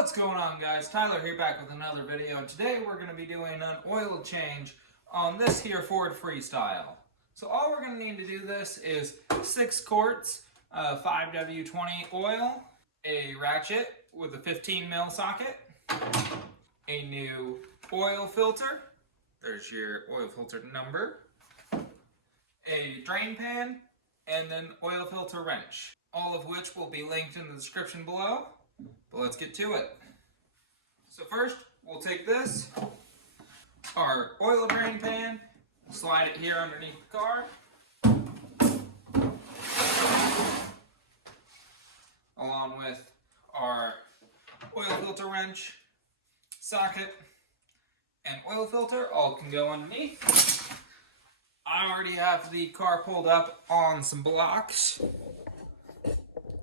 What's going on, guys? Tyler here, back with another video, and today we're going to be doing an oil change on this here Ford Freestyle. So all we're going to need to do this is 6 quarts of 5W20 oil, a ratchet with a 15 mil socket, a new oil filter, there's your oil filter number, a drain pan, and then oil filter wrench, all of which will be linked in the description below. But let's get to it. So first, we'll take this, our oil drain pan, slide it here underneath the car, along with our oil filter wrench, socket, and oil filter all can go underneath. I already have the car pulled up on some blocks,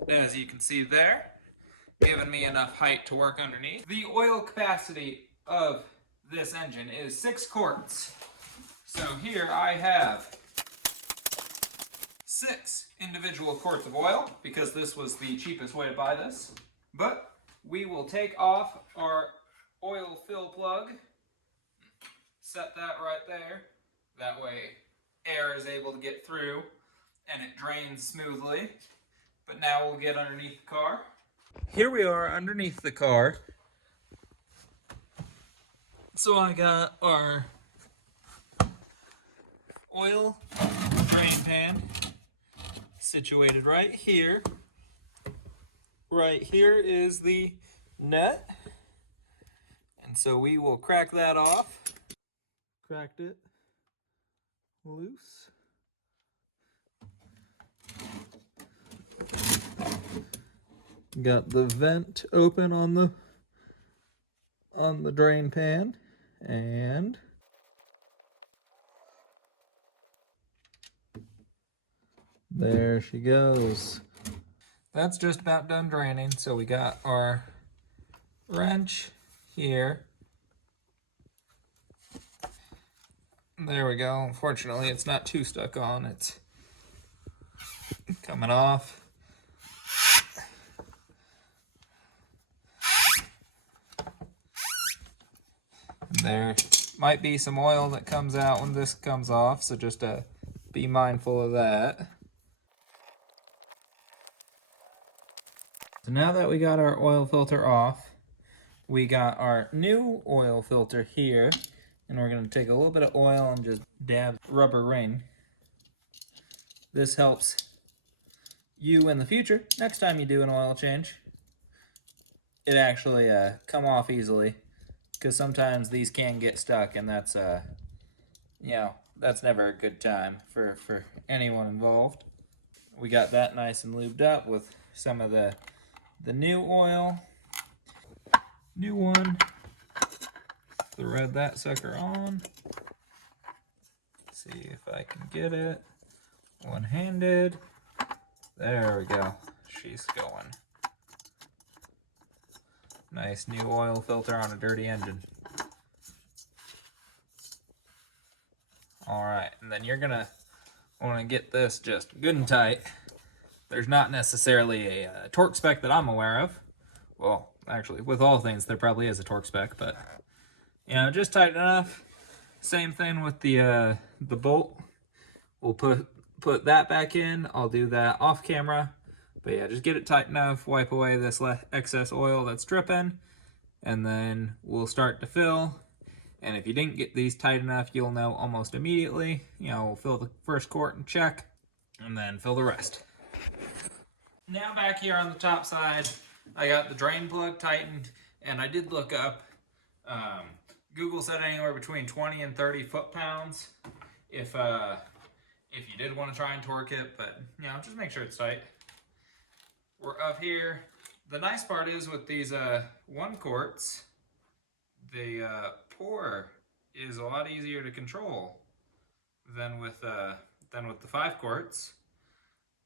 as you can see there, giving me enough height to work underneath. The oil capacity of this engine is 6 quarts. So here I have 6 individual quarts of oil, because this was the cheapest way to buy this. But we will take off our oil fill plug, set that right there. That way air is able to get through and it drains smoothly. But now we'll get underneath the car. Here we are underneath the car. So I got our oil drain pan situated right here. Right here is the nut. And so we will crack that off. Cracked it loose. Got the vent open on the drain pan, and there she goes. That's just about done draining. So we got our wrench here. There we go. Unfortunately, it's not too stuck on. It's coming off. There might be some oil that comes out when this comes off, so just be mindful of that. So now that we got our oil filter off, we got our new oil filter here, and we're going to take a little bit of oil and just dab rubber ring. This helps you in the future, next time you do an oil change, it actually come off easily. Because sometimes these can get stuck, and that's, that's never a good time for anyone involved. We got that nice and lubed up with some of the new oil. New one. Thread that sucker on. See if I can get it. One-handed. There we go. She's going. Nice new oil filter on a dirty engine. Alright, and then you're gonna want to get this just good and tight. There's not necessarily a torque spec that I'm aware of. Well, actually, with all things, there probably is a torque spec, but, just tight enough. Same thing with the bolt. We'll put that back in. I'll do that off camera. But yeah, just get it tight enough, wipe away this excess oil that's dripping, and then we'll start to fill. And if you didn't get these tight enough, you'll know almost immediately. We'll fill the first quart and check, and then fill the rest. Now back here on the top side, I got the drain plug tightened, and I did look up. Google said anywhere between 20 and 30 foot-pounds if you did want to try and torque it, but just make sure it's tight. We're up here. The nice part is with these 1 quarts, the pour is a lot easier to control than with the 5 quarts.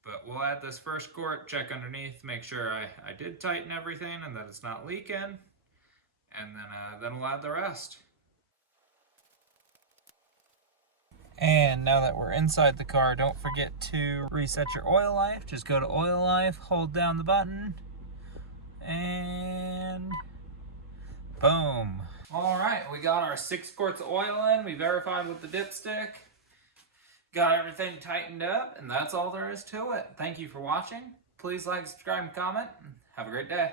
But we'll add this first quart, check underneath, make sure I did tighten everything and that it's not leaking, and then we'll add the rest. And now that we're inside the car, don't forget to reset your oil life. Just go to oil life, hold down the button, and we got our 6 quarts of oil in. We verified with the dipstick. Got everything tightened up, and that's all there is to it. Thank you for watching. Please like, subscribe, and comment. Have a great day.